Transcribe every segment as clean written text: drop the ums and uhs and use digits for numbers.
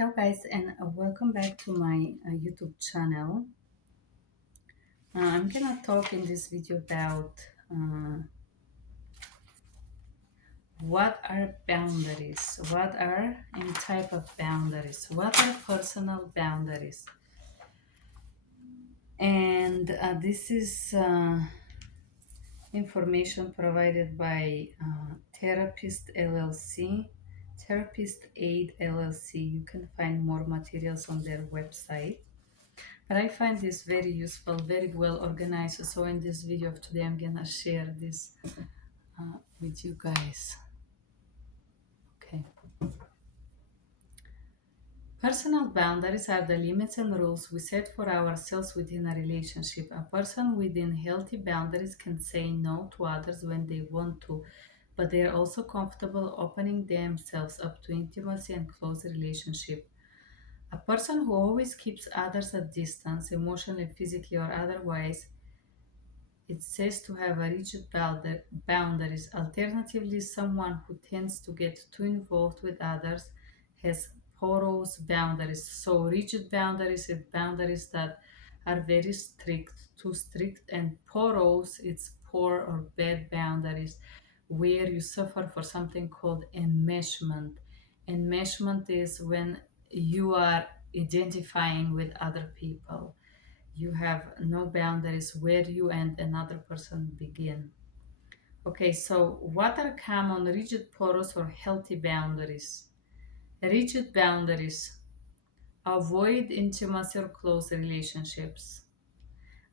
Hello guys, and welcome back to my YouTube channel. I'm gonna talk in this video about what are boundaries, what are any type of boundaries, what are personal boundaries. And this is information provided by Therapist LLC, Therapist Aid LLC. You can find more materials on their website. But I find this very useful, very well organized. So in this video of today, I'm gonna share this with you guys. Okay. Personal boundaries are the limits and rules we set for ourselves within a relationship. A person within healthy boundaries can say no to others when they want to, but they are also comfortable opening themselves up to intimacy and close relationship. A person who always keeps others at distance, emotionally, physically, or otherwise, it says to have a rigid boundaries. Alternatively, someone who tends to get too involved with others has porous boundaries. So, rigid boundaries is boundaries that are very strict, too strict, and porous, it's poor or bad boundaries where you suffer for something called enmeshment. Enmeshment is when you are identifying with other people. You have no boundaries where you and another person begin. Okay, so what are common rigid, porous, or healthy boundaries? Rigid boundaries avoid intimacy or close relationships.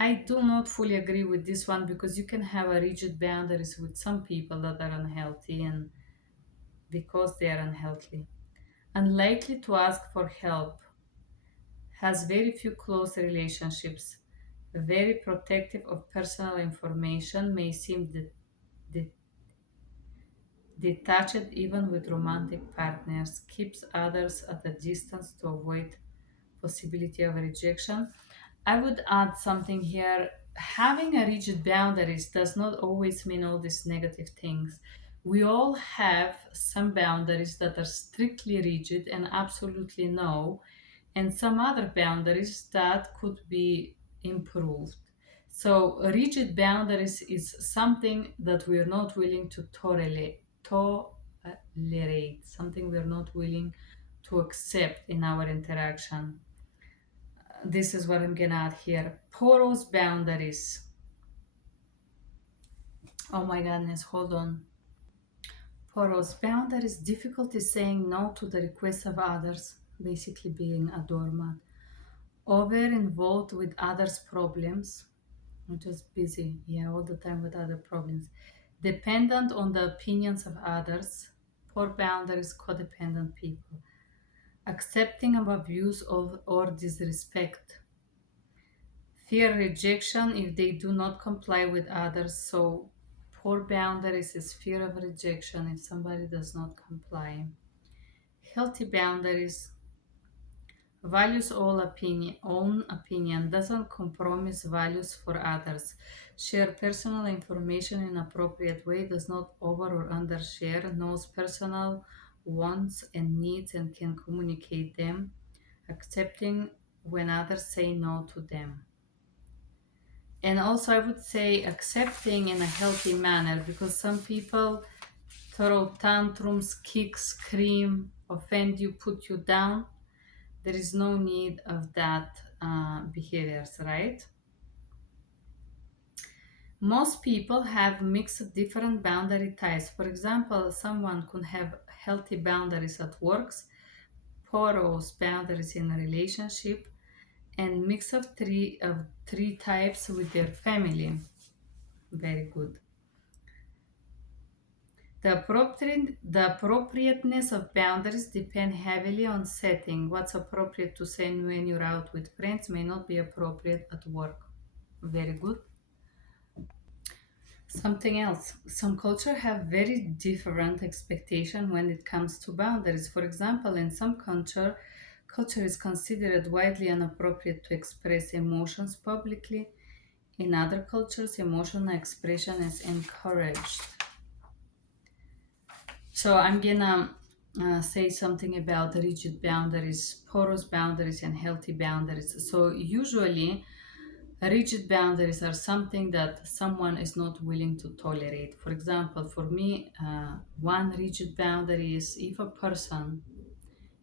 I do not fully agree with this one because you can have a rigid boundaries with some people that are unhealthy and because they are unhealthy. Unlikely to ask for help, has very few close relationships, very protective of personal information, may seem de- detached even with romantic partners, keeps others at a distance to avoid possibility of rejection. I would add something here. Having a rigid boundaries does not always mean all these negative things. We all have some boundaries that are strictly rigid and absolutely no, and some other boundaries that could be improved. So, rigid boundaries is something that we're not willing to tolerate, something we're not willing to accept in our interaction. This is what I'm gonna add here. Porous boundaries. Oh my goodness, hold on. Porous boundaries, difficulty saying no to the requests of others, basically being a doormat. Over involved with others' problems, just busy, yeah, all the time with other problems. Dependent on the opinions of others, poor boundaries, codependent people. Accepting of abuse of, or disrespect. Fear rejection if they do not comply with others. So, poor boundaries is fear of rejection if somebody does not comply. Healthy boundaries values all opinion, own opinion, doesn't compromise values for others, share personal information in appropriate way, does not over or undershare, knows personal wants and needs and can communicate them, accepting when others say no to them. And also, I would say accepting in a healthy manner because some people throw tantrums, kick, scream, offend you, put you down. There is no need of that behaviors, right? Most people have mixed different boundary types. For example, someone could have healthy boundaries at works, porous boundaries in a relationship, and mix of three types with their family. Very good. The appropriateness of boundaries depend heavily on setting. What's appropriate to say when you're out with friends may not be appropriate at work. Very good. Something else. Some culture have very different expectation when it comes to boundaries. For example, in some culture is considered widely inappropriate to express emotions publicly. In other cultures, emotional expression is encouraged. So I'm gonna say something about rigid boundaries, porous boundaries, and healthy boundaries. So, usually, rigid boundaries are something that someone is not willing to tolerate. For example, for me, one rigid boundary is if a person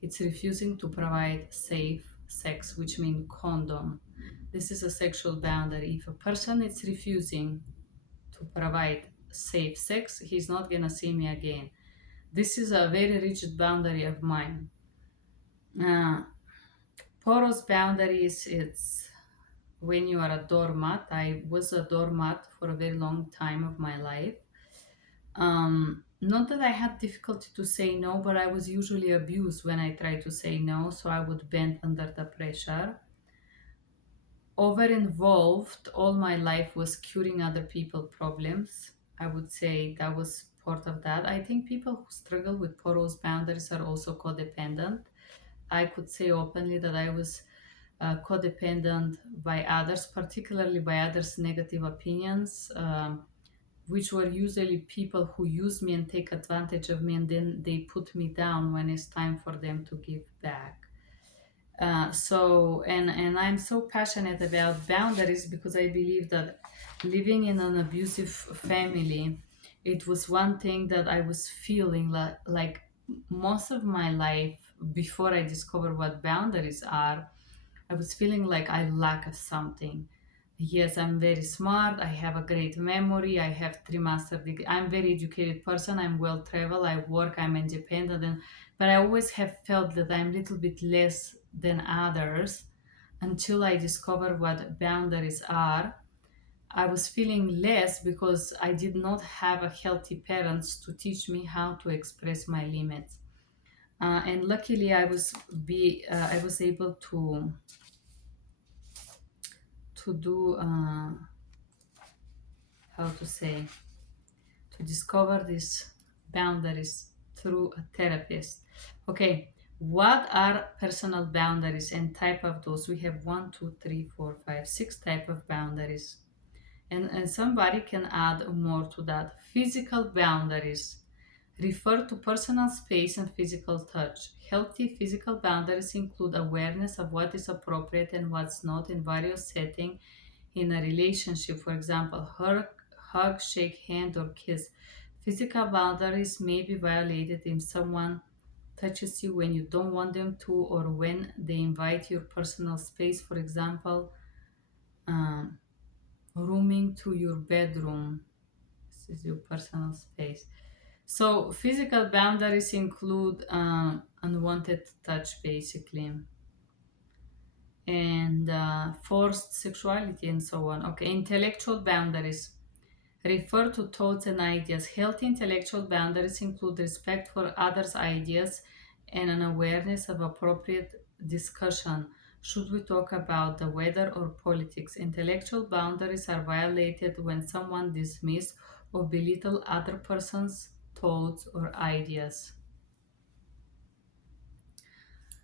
is refusing to provide safe sex, which means condom. This is a sexual boundary. If a person is refusing to provide safe sex, he's not gonna see me again. This is a very rigid boundary of mine. Uh, Porous boundaries, it's when you are a doormat. I was a doormat for a very long time of my life. Not that I had difficulty to say no, but I was usually abused when I tried to say no, so I would bend under the pressure. Over involved all my life was curing other people problems. I would say that was part of that. I think people who struggle with porous boundaries are also codependent. I could say openly that I was codependent by others, particularly by others' negative opinions, which were usually people who use me and take advantage of me, and then they put me down when it's time for them to give back. And I'm so passionate about boundaries because I believe that living in an abusive family, it was one thing that I was feeling like most of my life before I discovered what boundaries are. I was feeling like I lack of something. Yes, I'm very smart. I have a great memory. I have three master degree. I'm very educated person. I'm well traveled. I work. I'm independent. But I always have felt that I'm a little bit less than others until I discovered what boundaries are. I was feeling less because I did not have a healthy parents to teach me how to express my limits. And luckily, I was able to do how to say to discover these boundaries through a therapist. Okay, what are personal boundaries and type of those? We have one, two, three, four, five, six type of boundaries, and somebody can add more to that. Physical boundaries refer to personal space and physical touch. Healthy physical boundaries include awareness of what is appropriate and what's not in various settings in a relationship. For example, hug, shake hand, or kiss. Physical boundaries may be violated if someone touches you when you don't want them to, or when they invite your personal space. For example, um, rooming to your bedroom. This is your personal space. So, physical boundaries include unwanted touch, basically, and forced sexuality, and so on. Okay, intellectual boundaries refer to thoughts and ideas. Healthy intellectual boundaries include respect for others' ideas and an awareness of appropriate discussion. Should we talk about the weather or politics? Intellectual boundaries are violated when someone dismisses or belittle other person's thoughts or ideas.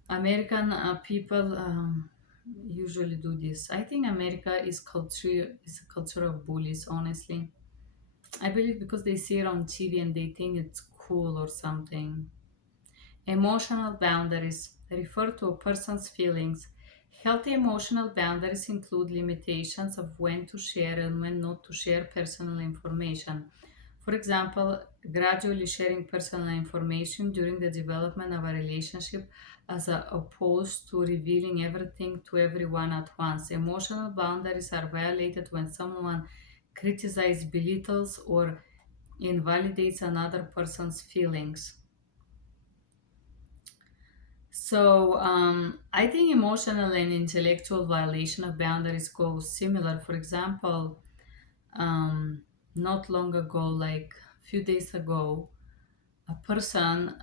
American people usually do this. I think America is a culture of bullies, honestly. I believe because they see it on TV and they think it's cool or something. Emotional boundaries refer to a person's feelings. Healthy emotional boundaries include limitations of when to share and when not to share personal information. For example, gradually sharing personal information during the development of a relationship as opposed to revealing everything to everyone at once. Emotional boundaries are violated when someone criticizes, belittles, or invalidates another person's feelings. So, I think emotional and intellectual violation of boundaries go similar. For example, um, not long ago, like a few days ago, a person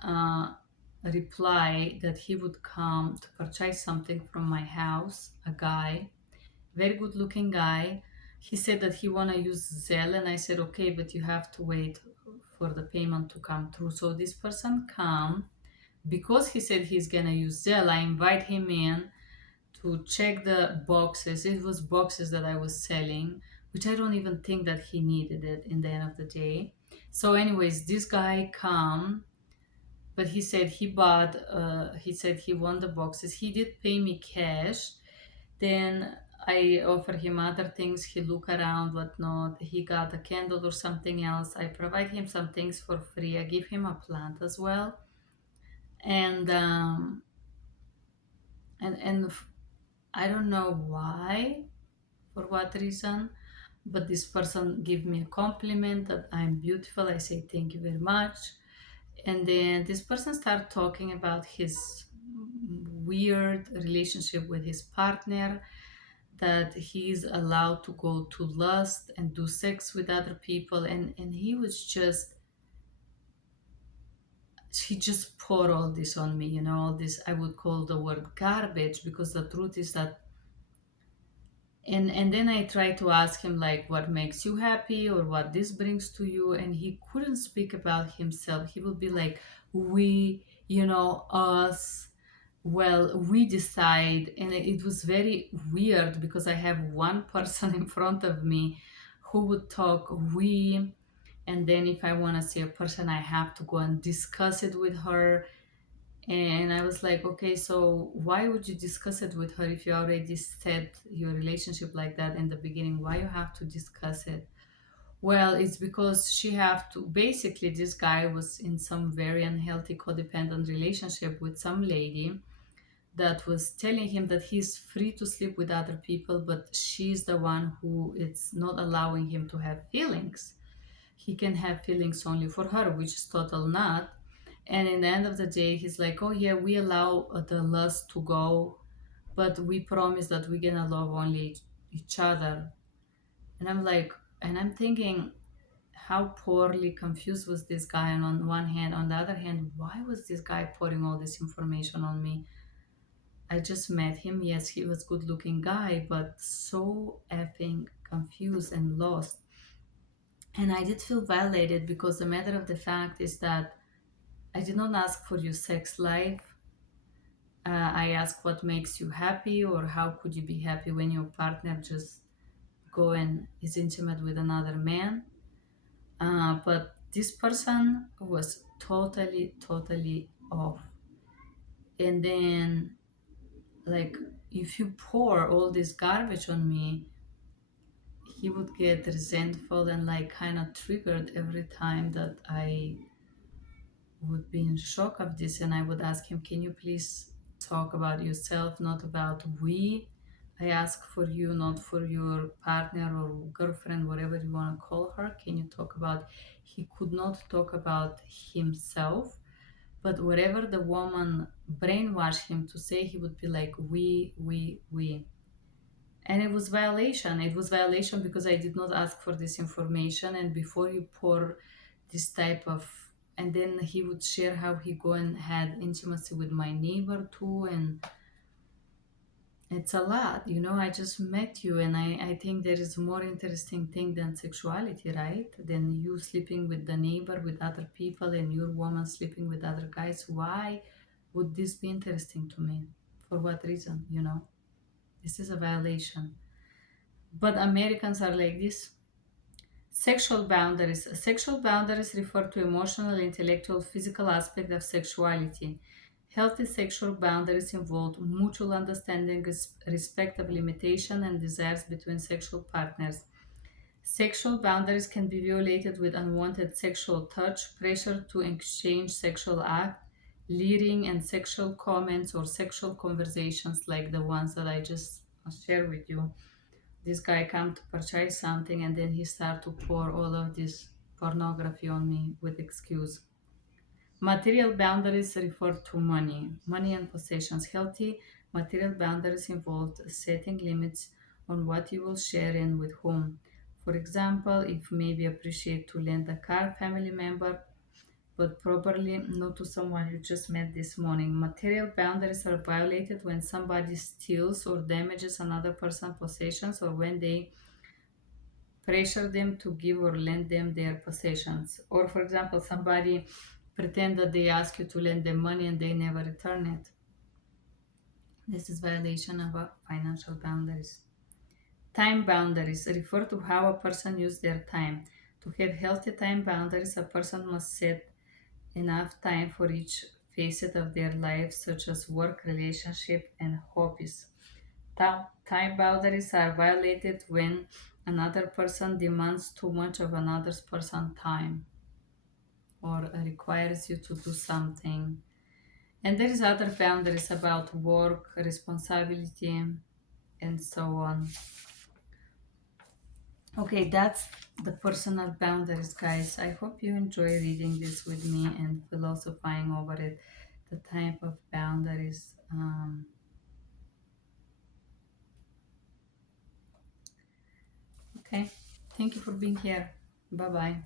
replied that he would come to purchase something from my house, a guy, very good looking guy. He said that he want to use Zelle, and I said, okay, but you have to wait for the payment to come through. So this person come because he said he's gonna use Zelle. I invite him in to check the boxes. It was boxes that I was selling, which I don't even think that he needed it in the end of the day. So, anyways, this guy come, but he said he won the boxes. He did pay me cash. Then I offer him other things. He look around, whatnot. He got a candle or something else. I provide him some things for free. I give him a plant as well. And I don't know why, for what reason, but this person give me a compliment that I'm beautiful. I say thank you very much. And then this person start talking about his weird relationship with his partner, that he's allowed to go to lust and do sex with other people, and he just poured all this on me, all this, I would call the word garbage, because the truth is that, and then I try to ask him like what makes you happy or what this brings to you, and he couldn't speak about himself. He would be like, we, us, well, we decide. And it was very weird because I have one person in front of me who would talk we, and then if I want to see a person, I have to go and discuss it with her. And I was like, okay, so why would you discuss it with her if you already said your relationship like that in the beginning? Why you have to discuss it? Well, it's because she have to. Basically, this guy was in some very unhealthy codependent relationship with some lady that was telling him that he's free to sleep with other people, but she's the one who it's not allowing him to have feelings. He can have feelings only for her, which is total not. And in the end of the day, he's like, oh yeah, we allow the lust to go, but we promise that we're gonna love only each other. And I'm like, and I'm thinking, how poorly confused was this guy? And on one hand, on the other hand, why was this guy pouring all this information on me? I just met him. Yes, he was good looking guy, but so effing confused and lost. And I did feel violated because the matter of the fact is that I did not ask for your sex life. I asked what makes you happy, or how could you be happy when your partner just go and is intimate with another man. But this person was totally, totally off. And then, like, if you pour all this garbage on me, he would get resentful and like kind of triggered every time that I would be in shock of this, and I would ask him, can you please talk about yourself, not about we? I ask for you, not for your partner or girlfriend, whatever you want to call her. Can you talk about? He could not talk about himself, but whatever the woman brainwashed him to say, he would be like, we. And it was violation because I did not ask for this information. And before you pour this type of, and then he would share how he go and had intimacy with my neighbor too. And it's a lot, I just met you, and I think there is more interesting thing than sexuality, right? Than you sleeping with the neighbor with other people and your woman sleeping with other guys. Why would this be interesting to me? For what reason? This is a violation. But Americans are like this. Sexual boundaries. Sexual boundaries refer to emotional, intellectual, physical aspect of sexuality. Healthy sexual boundaries involve mutual understanding, respect of limitation and desires between sexual partners. Sexual boundaries can be violated with unwanted sexual touch, pressure to exchange sexual act, leading and sexual comments or sexual conversations like the ones that I just shared with you. This guy come to purchase something, and then he start to pour all of this pornography on me with excuse. Material boundaries refer to money and possessions. Healthy material boundaries involve setting limits on what you will share and with whom. For example, if maybe appreciate to lend a car family member, but properly not to someone you just met this morning. Material boundaries are violated when somebody steals or damages another person's possessions, or when they pressure them to give or lend them their possessions. Or, for example, somebody pretend that they ask you to lend them money and they never return it. This is violation of financial boundaries. Time boundaries refer to how a person uses their time. To have healthy time boundaries, a person must set enough time for each facet of their life, such as work, relationship, and hobbies. Time boundaries are violated when another person demands too much of another person's time or requires you to do something. And there is other boundaries about work, responsibility, and so on. Okay, that's the personal boundaries, guys. I hope you enjoy reading this with me and philosophizing over it. The type of boundaries. Okay, thank you for being here. Bye bye.